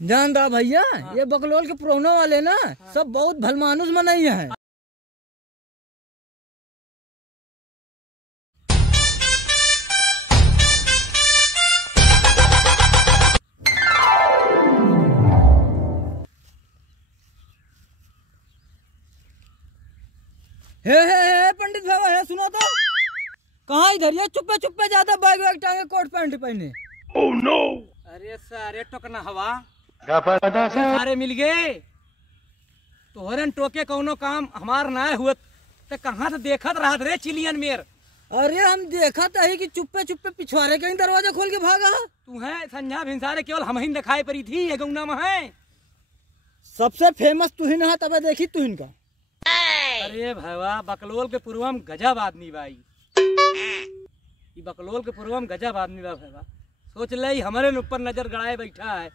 जानदा भैया, ये बकलोल के पुरौना वाले ना सब बहुत भलमानुस मनई है। हे पंडित बाबा है, सुनो तो कहाँ इधर ये चुप्पे चुप्पे जाता बैग वैग टांगे कोट पैंट पहने। Oh no. अरे सारे टोकना हवा सारे मिल गए तो हरन टोके कौनो काम हमार ना हुआ तो कहाँ से देखत रहा रे चिलियन मेर। अरे हम देखा था कि चुप्पे चुप्पे पिछवाड़े कहीं दरवाजा खोल के भागा। तू है संझा भिनसारे केवल हम ही दिखाई पड़ी थी ये गौना में है। सबसे फेमस तुहिन है, तब देखी तुहिन का। अरे भैया बकलोल के पूर्वम गजब आदमी भाई, ये बकलोल के पूर्वम गजब आदमी बा भैया। सोच ले हमारे ऊपर नजर गड़ाए बैठा है।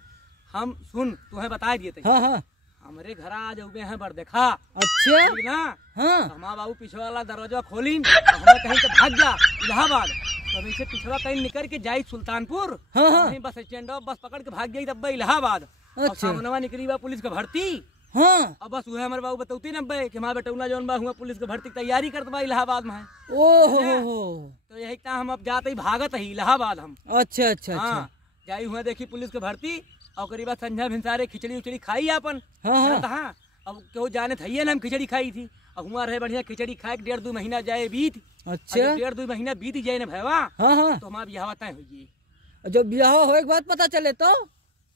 हम सुन तुम्हें बता दिए थे। हाँ हाँ हमारे घर आ जाओगे हैं बर देखा। अच्छा ना हाँ हमारा बाबू पिछड़ा वाला दरवाजा खोली हमें कहीं तो भाग जा इलाहाबाद, तब से पिछड़ा कहीं निकल के जाई सुल्तानपुर। हाँ हाँ बस स्टैंड बस पकड़ के भाग गई तब इलाहाबाद। अच्छा। सामने निकली बा पुलिस का भर्ती। हाँ अब बस वह हमारे बाबू बताती ना भाई कि हमारा बेटौला जौन बा हुआ पुलिस के भर्ती की तैयारी करत बा इलाहाबाद में। ओहो तो यही हम अब जाते ही भागत ही इलाहाबाद हम। अच्छा अच्छा हाँ अच्छा जाई हुआ देखी पुलिस के भर्ती और करीबा संझा भिनसारे खिचड़ी उचड़ी खाई अपन। हाँ हाँ हाँ अब क्यों जाने था ना हम खिचड़ी खाई थी। अब हुआ रहे बढ़िया खिचड़ी खाए 1.5-2 महीना जाए बीत। अच्छा 1.5-2 महीना बीत जाए ना भैया हाँ हाँ तो हमारा ब्याह तय होगी। जब ब्याह होए के बाद पता चले तो।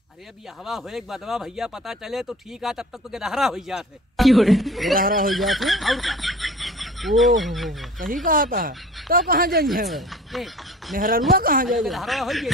अरे अब ब्याहवा होए के बदवा भैया पता चले तो ठीक है, तब तक तो गदहरा हो जाते गदहरा हो जाते और क्या। ओहो सही कहा था। तो कहाँ जाएंगे ए, मेहररुआ कहाँ जाएगा। गदहरा हो गए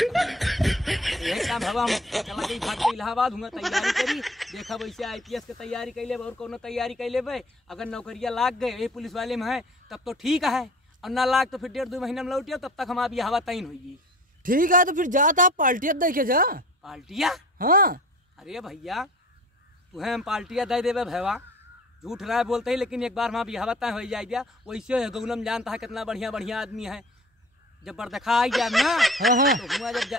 यही काम भवा चला गई भाग के इलाहाबाद हुआ तैयारी करी। देखा वैसे IPS की तैयारी कैले और कोनो तैयारी कैले भाई। अगर नौकरिया लाग गए ये पुलिस वाले में है तब तो ठीक है, और ना लाग तो फिर 1.5-2 महीना में लौटियो तब तक हमारा ब्याह तय होगी। ठीक है तो फिर जाता पार्टिया देखे जा। पाल्टिया। हाँ अरे भैया तुम्हें हम पाल्टिया दे देवे भैया, झूठ रहा बोलते ही, लेकिन एक बार वहाँ ब्याह तय हो जाए दिया। वैसे है गौनम जानता है कितना बढ़िया बढ़िया आदमी है। जब बरदखा आई गया ना हाँ हाँ तो हुआ जब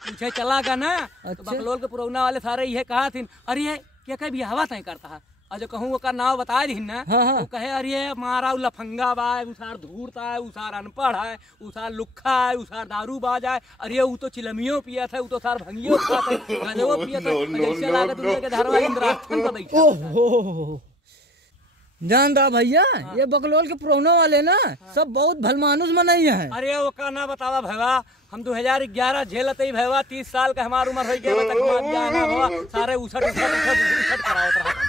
पूछे चला गया ना तो अच्छा। बकलोल के पुरौना वाले सारे ये कहा थी अरे क्या कहीं ब्याह तय करता है। और जो कहूँ का नाव बता दी ना हाँ हाँ तो कहे अरे मारा लफंगा बा उसार धूर्ता है, उसार अनपढ़ है, उसार लुक्खा है, उसार दारू बाज है। अरे वो तो चिलमियों पिया था, वो तो सार भंगियों पिया था, गजबो पिया था। जैसे लागत उनके धरवा इंद्रासन पर बैठा। ओहो जानदा भैया, ये बकलोल के पुरौना वाले ना सब बहुत भलमानुस मनई है। अरे वो का ना बतावा भैया, हम 2011 झेलते ही भैया 30 साल का हमारी उम्र हो गया तक हमारा जाना भैया सारे उछट उछट उछट उछट करावत रहा।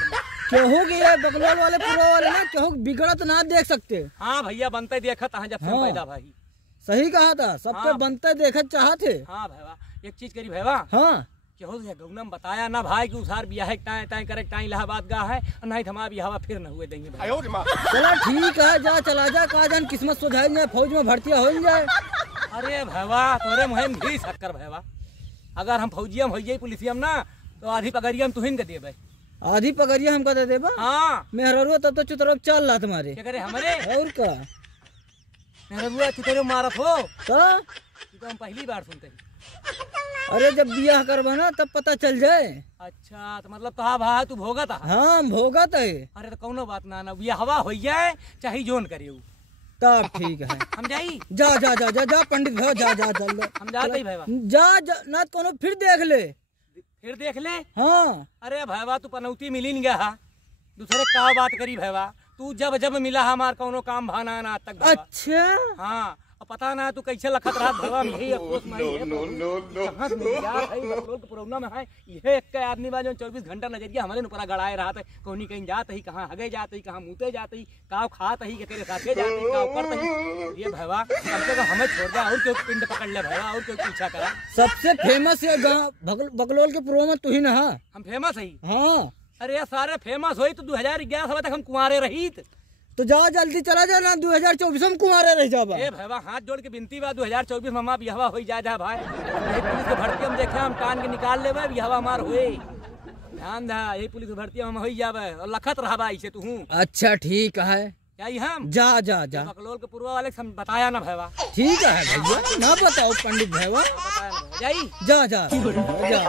केहू के ये बकलोल वाले पुरौ वाले ना केहू बिगड़त ना देख सकते। हाँ भैया बनते देखत जब से हाँ। पैदा भाई। सही कहा था, सबके हाँ। बनते देखत चाहते। हाँ भैया एक चीज करी भैया हाँ केहू गौनम बताया ना भाई कि उसार ब्याह टाइम टाइम करे टाइम इलाहाबाद गा है और नहीं हमारा ब्याह फिर न हुए देंगे भाई। चला ठीक है, जा चला जा, कहा जान किस्मत सुधार जाए, फौज में भर्ती हो जाए। अरे भैया तोरे मुहिम भी शक्कर भैया, अगर हम फौजियम हो जाए पुलिसियम ना तो आधी पगड़ियम तुहिन के देवे। आधी पगड़िया हमका दे देबा। हाँ मेहररुआ तब तो चुतरफ चल रहा तुम्हारे। क्या करे हमारे और का मेरा बुआ चितरे मारत हो तो तो हम पहली बार सुनते हैं। अरे जब बियाह करबा ना तब पता चल जाए। अच्छा तो मतलब तो हाँ भाई तू भोगा था। हाँ भोगत है। अरे तो कौनो बात ना ना ये हवा हो जाए चाहे जोन करे तब ठीक है। हम जाई जा जा जा जा जा पंडित भाई जा जा चल हम जाते ही भैया जा जा ना कोनो फिर देख ले। फिर देख ले। हाँ अरे भैया तू पनौती मिली नहीं गया दूसरे का बात करी भैया, तू जब जब मिला हमार कौनो काम भाना ना आज तक भैया। अच्छा हाँ अब पता ना तू कैसे लखत रहा भैया यही अफसोस में है कहाँ से मिल गया है बकलोल के पुरौना में है ये एक के आदमी बा जो 24 घंटा नजरिया हमारे ऊपर गड़ाए रहा था। कहीं कहीं जाते ही कहाँ हगे जाते ही कहाँ मुँहते जाते ही काव खाते ही तेरे साथे जाते ही काव करते ही। ये भैया कम से कम हमें छोड़ दिया और क्यों पिंड पकड़ ले भैया और क्यों पीछा करा। सबसे फेमस ये गाँव बकलोल के पुरौ में तू ही ना। हम फेमस है। हाँ अरे यार सारे फेमस हुई तो 2011 तक हम कुंवारे रही। तो जा जल्दी चला जा ना 2024 में कुमारे रह जाबा। ए भैया हाथ जोड़ के बिनती बा 2024 में हमारा ब्याह हो जाए जा भाई। यही पुलिस के भर्ती हम देखे हम कान के निकाल लेबे ब्याह हमार हुए। ध्यान दा यही पुलिस के भर्ती हम हो जाबे और लखत रहबा ऐसे तू हूँ। अच्छा ठीक है जाई हम जा जा जा। बकलोल के पूर्वा वाले हम बताया ना भैया। ठीक है भैया ना बताओ पंडित भैया। बताया ना भैया। जाई जा जा जा।